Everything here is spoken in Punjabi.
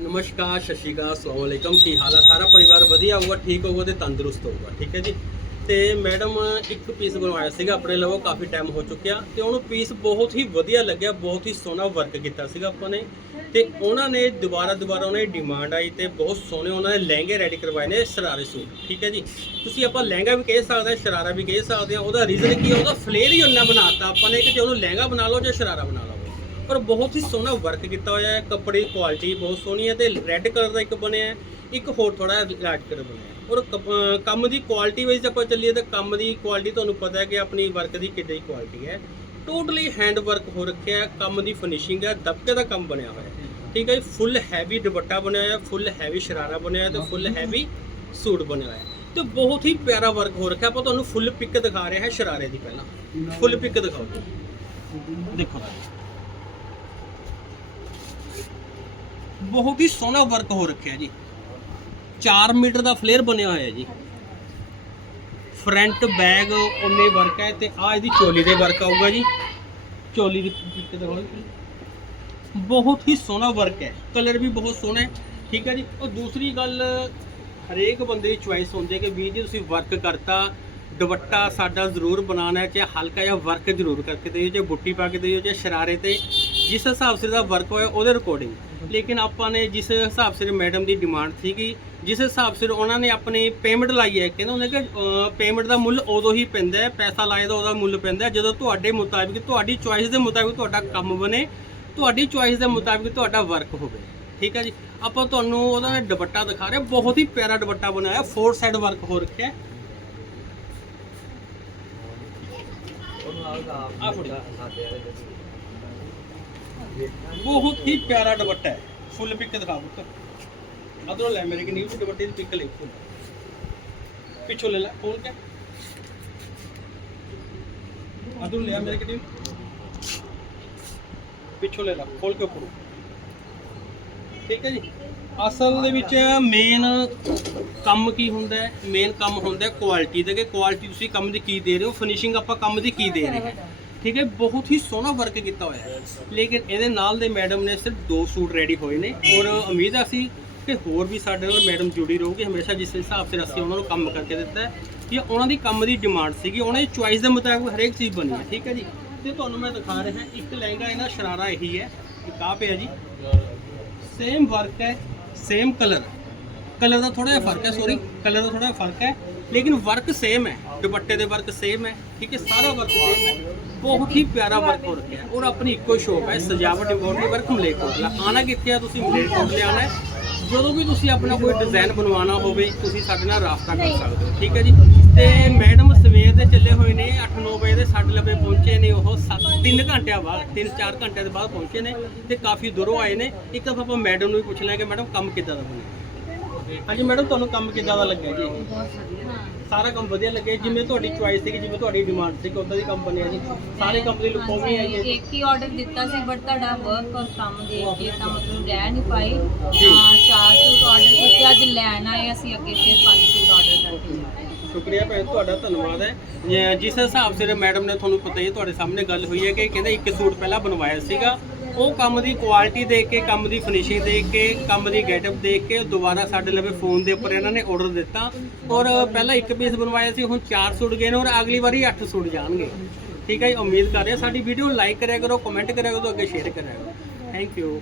ਨਮਸਕਾਰ, ਸਤਿ ਸ਼੍ਰੀ ਅਕਾਲ, ਅਸਲਾਮ ਵਾਲੇਕਮ ਕੀ ਹਾਲ ਆ? ਸਾਰਾ ਪਰਿਵਾਰ ਵਧੀਆ ਹੋਊਗਾ, ਠੀਕ ਹੋਊਗਾ ਤੇ ਤੰਦਰੁਸਤ ਹੋਊਗਾ, ਠੀਕ ਹੈ ਜੀ? ਤੇ ਮੈਡਮ, ਇੱਕ ਪੀਸ ਬਣਵਾਇਆ ਸੀਗਾ ਆਪਣੇ ਲਵੋ ਕਾਫੀ ਟਾਈਮ ਹੋ ਚੁੱਕਿਆ ਤੇ ਉਹਨੂੰ ਪੀਸ ਬਹੁਤ ਹੀ ਵਧੀਆ ਲੱਗਿਆ, ਬਹੁਤ ਹੀ ਸੋਹਣਾ ਵਰਕ ਕੀਤਾ ਸੀਗਾ ਆਪਾਂ ਨੇ। ਤੇ ਉਹਨਾਂ ਨੇ ਦੁਬਾਰਾ ਦੁਬਾਰਾ ਉਹਨਾਂ ਦੀ ਡਿਮਾਂਡ ਆਈ ਤੇ ਬਹੁਤ ਸੋਹਣੇ ਉਹਨਾਂ ਨੇ ਲਹਿੰਗੇ ਰੈਡੀ ਕਰਵਾਏ ਨੇ ਸ਼ਰਾਰੇ ਸੂਟ, ਠੀਕ ਹੈ ਜੀ? ਤੁਸੀਂ ਆਪਾਂ ਲਹਿੰਗਾ ਵੀ ਕਹਿ ਸਕਦੇ ਹਾਂ ਸ਼ਰਾਰਾ ਵੀ ਕਹਿ ਸਕਦੇ ਹਾਂ ਉਹਦਾ ਰੀਜ਼ਨ ਕੀ ਹੈ ਉਹਦਾ ਫਲੇਅਰ ਹੀ ਉਹਨਾਂ ਬਣਾਤਾ ਆਪਾਂ ਨੇ ਕਿ ਜੇ ਉਹਨੂੰ ਲਹਿੰਗਾ ਬਣਾ ਲਓ ਜਾਂ ਸ਼ਰਾਰਾ ਬਣਾ ਲਓ। ਪਰ ਬਹੁਤ ਹੀ ਸੋਹਣਾ ਵਰਕ ਕੀਤਾ ਹੋਇਆ ਹੈ। ਕੱਪੜੇ ਦੀ ਕੁਆਲਿਟੀ ਬਹੁਤ ਸੋਹਣੀ ਹੈ ਤੇ ਰੈੱਡ ਕਲਰ ਦਾ ਇੱਕ ਬਣਿਆ ਹੈ। ਇੱਕ ਹੋਰ ਥੋੜਾ ਲਾਈਟ ਕਲਰ ਬਣਿਆ ਔਰ ਕੱਪ- ਕੰਮ ਦੀ ਕੁਆਲਿਟੀ ਵਾਈਜ਼ ਆਪਾਂ ਚੱਲੀਏ ਤਾਂ ਕੰਮ ਦੀ ਕੁਆਲਿਟੀ ਤੁਹਾਨੂੰ ਪਤਾ ਹੈ ਕਿ ਆਪਣੀ ਵਰਕ ਦੀ ਕਿੱਡੀ ਕੁਆਲਿਟੀ ਹੈ। ਟੋਟਲੀ ਹੈਂਡ ਵਰਕ ਹੋ ਰੱਖਿਆ ਹੈ। ਕੰਮ ਦੀ ਫਿਨਿਸ਼ਿੰਗ ਹੈ। ਦਬਕੇ ਦਾ ਕੰਮ ਬਣਿਆ ਹੋਇਆ ਹੈ। ਠੀਕ ਹੈ ਫੁੱਲ ਹੈਵੀ ਦੁਪੱਟਾ ਬਣਿਆ ਹੋਇਆ ਫੁੱਲ ਹੈਵੀ ਸ਼ਰਾਰਾ ਬਣਿਆ ਹੋਇਆ ਤੇ ਫੁੱਲ ਹੈਵੀ ਸੂਟ ਬਣਿਆ ਹੋਇਆ ਹੈ। ਤੇ ਬਹੁਤ ਹੀ ਪਿਆਰਾ ਵਰਕ ਹੋ ਰੱਖਿਆ। ਆਪਾਂ ਤੁਹਾਨੂੰ ਫੁੱਲ ਪਿਕ ਦਿਖਾ ਰਹੇ ਹਾਂ ਸ਼ਰਾਰੇ ਦੀ ਪਹਿਲਾਂ। ਫੁੱਲ ਪਿਕ ਦਿਖਾਓ। ਦੇਖੋ ਤੁਸੀਂ ਬਹੁਤ ਹੀ ਸੋਹਣਾ ਵਰਕ ਹੋ ਰੱਖਿਆ ਜੀ। 4 ਮੀਟਰ ਦਾ ਫਲੇਅਰ ਬਣਿਆ ਹੋਇਆ ਜੀ। ਫਰੰਟ ਬੈਗ ਉਹਨੇ ਵਰਕ ਹੈ ਤੇ ਆ ਇਹਦੀ ਚੋਲੀ ਦੇ ਵਰਕ ਆਊਗਾ ਜੀ। ਚੋਲੀ ਦੀ ਬਹੁਤ ਹੀ ਸੋਹਣਾ ਵਰਕ ਹੈ। ਕਲਰ ਵੀ ਬਹੁਤ ਸੋਹਣਾ ਹੈ। ਠੀਕ ਹੈ ਜੀ। ਉਹ ਦੂਸਰੀ ਗੱਲ, ਹਰੇਕ ਬੰਦੇ ਦੀ ਚੁਆਇਸ ਹੁੰਦੀ ਹੈ ਕਿ ਵੀਰ ਜੀ, ਤੁਸੀਂ ਵਰਕ ਕਰਤਾ, ਦੁਪੱਟਾ ਸਾਡਾ ਜ਼ਰੂਰ ਬਣਾਉਣਾ ਹੈ, ਚਾਹੇ ਹਲਕਾ ਜਿਹਾ ਵਰਕ ਜ਼ਰੂਰ ਕਰਕੇ ਦਿਓ, ਚਾਹੇ ਬੁੱਟੀ ਪਾ ਕੇ ਦਿਓ, ਚਾਹੇ ਸ਼ਰਾਰੇ ਤੇ, ਜਿਸ ਹਿਸਾਬ ਸਿਰ ਦਾ ਵਰਕ ਹੋਇਆ ਉਹਦੇ ਰਿਕਾਰਡਿੰਗ ਲੇਕਿਨ ਆਪਾਂ ਨੇ ਜਿਸ ਹਿਸਾਬ ਸਿਰ ਮੈਡਮ ਦੀ ਡਿਮਾਂਡ ਸੀਗੀ, ਜਿਸ ਹਿਸਾਬ ਸਿਰ ਉਹਨਾਂ ਨੇ ਆਪਣੀ ਪੇਮੈਂਟ ਲਾਈ ਹੈ, ਕਹਿੰਦੇ ਉਹਨੇ ਕਿ ਪੇਮੈਂਟ ਦਾ ਮੁੱਲ ਉਦੋਂ ਹੀ ਪੈਂਦਾ ਹੈ, ਪੈਸਾ ਲਾਏ ਦਾ ਉਹਦਾ ਮੁੱਲ ਪੈਂਦਾ ਹੈ, ਜਦੋਂ ਤੁਹਾਡੇ ਮੁਤਾਬਿਕ, ਤੁਹਾਡੀ ਚੁਆਇਸ ਦੇ ਮੁਤਾਬਿਕ ਤੁਹਾਡਾ ਕੰਮ ਬਣੇ, ਤੁਹਾਡੀ ਚੁਆਇਸ ਦੇ ਮੁਤਾਬਿਕ ਤੁਹਾਡਾ ਵਰਕ ਹੋਵੇ। ਠੀਕ ਹੈ ਜੀ? ਆਪਾਂ ਤੁਹਾਨੂੰ ਉਹਦਾ ਦੁਪੱਟਾ ਦਿਖਾ ਰਹੇ ਬਹੁਤ ਹੀ ਪਿਆਰਾ ਦੁਪੱਟਾ ਬਣਾਇਆ ਫੋਰ ਸਾਈਡ ਵਰਕ ਹੋ ਰੱਖਿਆ ਹੈ। ਆਹ ਬਹੁਤ ਹੀ ਪਿਆਰਾ ਦੁਪੱਟਾ ਹੈ। ਫੁੱਲ ਪਿਕ ਦਿਖਾ ਬੁੱਕ ਅਦਰੋਂ ਲੈ, ਮੇਰੇ ਕਿ ਨਿਊ ਦੁਪੱਟੇ ਦੀ ਪਿਕ ਲੈ ਫੁੱਲ ਪਿੱਛੋਂ ਲੈ ਲੈ, ਖੋਲ ਕੇ। ਅਦਰੋਂ ਲਿਆ ਮੇਰੇ ਕਿ ਨਿਊ ਪਿੱਛੋਂ ਲੈ ਲਾ, ਖੋਲ ਕੇ ਉੱਪਰੋਂ। ਠੀਕ ਹੈ ਜੀ। ਅਸਲ ਦੇ ਵਿੱਚ ਮੇਨ ਕੰਮ ਕੀ ਹੁੰਦਾ ਹੈ? ਮੇਨ ਕੰਮ ਹੁੰਦਾ ਹੈ ਕੁਆਲਿਟੀ ਦਾ ਕਿ ਕੁਆਲਿਟੀ ਤੁਸੀਂ ਕੰਮ ਦੀ ਕੀ ਦੇ ਰਹੇ ਹੋ? ਫਿਨਿਸ਼ਿੰਗ ਆਪਾਂ ਕੰਮ ਦੀ ਕੀ ਦੇ ਰਹੇ ਹਾਂ? ਠੀਕ ਹੈ, ਬਹੁਤ ਹੀ ਸੋਹਣਾ ਵਰਕ ਕੀਤਾ ਹੋਇਆ ਹੈ। ਲੇਕਿਨ ਇਹਦੇ ਨਾਲ ਦੇ ਮੈਡਮ ਨੇ ਸਿਰਫ ਦੋ ਸੂਟ ਰੈਡੀ ਹੋਏ ਨੇ ਔਰ ਉਮੀਦ ਆ ਸੀ ਕਿ ਹੋਰ ਵੀ ਸਾਡੇ ਨਾਲ ਮੈਡਮ ਜੁੜੀ ਰਹੂਗੀ। ਹਮੇਸ਼ਾ ਜਿਸ ਹਿਸਾਬ 'ਤੇ ਅਸੀਂ ਉਹਨਾਂ ਨੂੰ ਕੰਮ ਕਰਕੇ ਦਿੱਤਾ ਹੈ ਕਿ ਉਹਨਾਂ ਦੀ ਕੰਮ ਦੀ ਡਿਮਾਂਡ ਸੀਗੀ, ਉਹਨਾਂ ਦੀ ਚੁਆਇਸ ਦੇ ਮੁਤਾਬਕ ਹਰੇਕ ਚੀਜ਼ ਬਣੀ ਹੈ, ਠੀਕ ਹੈ ਜੀ। ਤੇ ਤੁਹਾਨੂੰ ਮੈਂ ਦਿਖਾ ਰਿਹਾ, ਇੱਕ ਲਹਿੰਗਾ ਇਹਨਾਂ ਸ਼ਰਾਰਾ ਇਹੀ ਹੈ, ਇੱਕ ਆਹ ਪਿਆ ਜੀ। ਸੇਮ ਵਰਕ ਹੈ ਸੇਮ ਕਲਰ ਕਲਰ ਦਾ ਥੋੜਾ ਜਿਹਾ ਫ਼ਰਕ ਹੈ ਸੌਰੀ ਕਲਰ ਦਾ ਥੋੜਾ ਜਿਹਾ ਫ਼ਰਕ ਹੈ, ਲੇਕਿਨ ਵਰਕ ਸੇਮ ਹੈ, ਦੁਪੱਟੇ ਦੇ ਵਰਕ ਸੇਮ ਹੈ, ਠੀਕ ਹੈ, ਸਾਰਾ ਵਰਕ ਸੇਮ ਹੈ, ਬਹੁਤ ਹੀ ਪਿਆਰਾ ਵਰਕ ਹੋ ਰੱਖਿਆ ਔਰ ਆਪਣੀ ਇੱਕੋ ਸ਼ੋਪ ਹੈ, ਸਜਾਵਟ ਇੰਪੋਰਟਰੀ ਵਰਕ ਮਲੇਕੋਟਲਾ ਆਣਾ ਕਿੱਥੇ ਆ, ਤੁਸੀਂ ਮਲੇਕੋਟਲੇ ਆਣਾ ਹੈ, ਜਦੋਂ ਵੀ ਤੁਸੀਂ ਆਪਣਾ ਕੋਈ ਡਿਜ਼ਾਈਨ ਬਣਵਾਉਣਾ ਹੋਵੇ, ਤੁਸੀਂ ਸਾਡੇ ਨਾਲ ਰਾਬਤਾ ਕਰ ਸਕਦੇ ਹੋ, ਠੀਕ ਹੈ ਜੀ। ਤੇ ਮੈਡਮ ਸਵੇਰ ਦੇ ਚੱਲੇ ਹੋਏ ਨੇ 8-9 ਵਜੇ ਦੇ ਸਾਡੇ ਲਵੇ ਪਹੁੰਚੇ ਨੇ, ਉਹ 3 ਘੰਟਿਆਂ ਬਾਅਦ 3-4 ਘੰਟਿਆਂ ਦੇ ਬਾਅਦ ਪਹੁੰਚੇ ਨੇ, ਤੇ ਕਾਫੀ ਦੂਰੋਂ ਆਏ ਨੇ। ਇੱਕ ਦਫਾ ਆਪਾਂ ਮੈਡਮ ਨੂੰ ਵੀ ਪੁੱਛ ਲਿਆ ਕਿ ਮੈਡਮ ਕੰਮ ਕਿੱਦਾਂ ਦਾ ਬਣਿਆ? ਹਾਂਜੀ ਮੈਡਮ ਤੁਹਾਨੂੰ ਕੰਮ ਕਿੱਦਾਂ ਦਾ ਲੱਗਿਆ ਜੀ? ਸਾਰਾ ਕੰਮ ਵਧੀਆ ਲੱਗਿਆ। ਜਿਵੇਂ ਤੁਹਾਡੀ ਚੁਆਇਸ ਸੀਗੀ ਜਿਵੇਂ ਤੁਹਾਡੀ ਡਿਮਾਂਡ ਸੀ ਉਦਾਂ ਦੀ ਕੰਮ ਬਣਿਆ ਜੀ। ਸਾਰੇ ਕੰਮ ਦੀ ਲੁਕੋਮੀ ਹੈ। ਜੀ ਇੱਕ ਹੀ ਆਰਡਰ ਦਿੱਤਾ ਸੀ ਬਟ ਤੁਹਾਡਾ ਵਰਕ ਔਰ ਕੰਮ ਦੇਖ ਕੇ ਤਾਂ ਮਤਲਬ ਰਹਿ ਨਹੀਂ ਪਾਏ ਤਾਂ ਚਾਰ ਸੂਟ ਆਰਡਰ ਕੀਤੇ ਅੱਜ ਲੈਣ ਆਏ ਅਸੀਂ ਅੱਗੇ ਫਿਰ ਪੰਜ ਸੂਟ ਆਰਡਰ ਕਰਕੇ ਸ਼ੁਕਰੀਆ ਭੈਣ ਤੁਹਾਡਾ ਧੰਨਵਾਦ ਹੈ। ਜਿਸ ਹਿਸਾਬ ਸਿਰ ਮੈਡਮ ਨੇ ਤੁਹਾਨੂੰ ਪਤਾ ਹੈ, ਤੁਹਾਡੇ ਸਾਹਮਣੇ ਗੱਲ ਹੋਈ ਹੈ ਕਿ ਕਹਿੰਦੇ ਇੱਕ ਸੂਟ ਪਹਿਲਾਂ ਬਣਵਾਇਆ ਸੀਗਾ। ਉਹ ਕੰਮ ਦੀ ਕੁਆਲਿਟੀ ਦੇਖ ਕੇ, ਕੰਮ ਦੀ ਫਿਨਿਸ਼ਿੰਗ ਦੇਖ ਕੇ, ਕੰਮ ਦੀ ਗੈਟਅਪ ਦੇਖ ਕੇ ਦੁਬਾਰਾ ਸਾਡੇ ਲਵੇ ਫੋਨ ਦੇ ਉੱਪਰ ਇਹਨਾਂ ਨੇ ਆਰਡਰ ਦਿੱਤਾ। ਔਰ ਪਹਿਲਾਂ ਇੱਕ ਪੀਸ ਬਣਵਾਇਆ ਸੀ, ਹੁਣ ਚਾਰ ਸੂਟ ਗਏ ਨੇ ਔਰ ਅਗਲੀ ਵਾਰੀ 8 ਸੂਟ ਜਾਣਗੇ। ਠੀਕ ਹੈ ਜੀ, ਉਮੀਦ ਕਰ ਰਹੇ ਸਾਡੀ ਵੀਡੀਓ ਲਾਈਕ ਕਰਿਆ ਕਰੋ ਕਮੈਂਟ ਕਰਿਆ ਕਰੋ ਅੱਗੇ ਸ਼ੇਅਰ ਕਰਿਆ ਕਰੋ। Thank you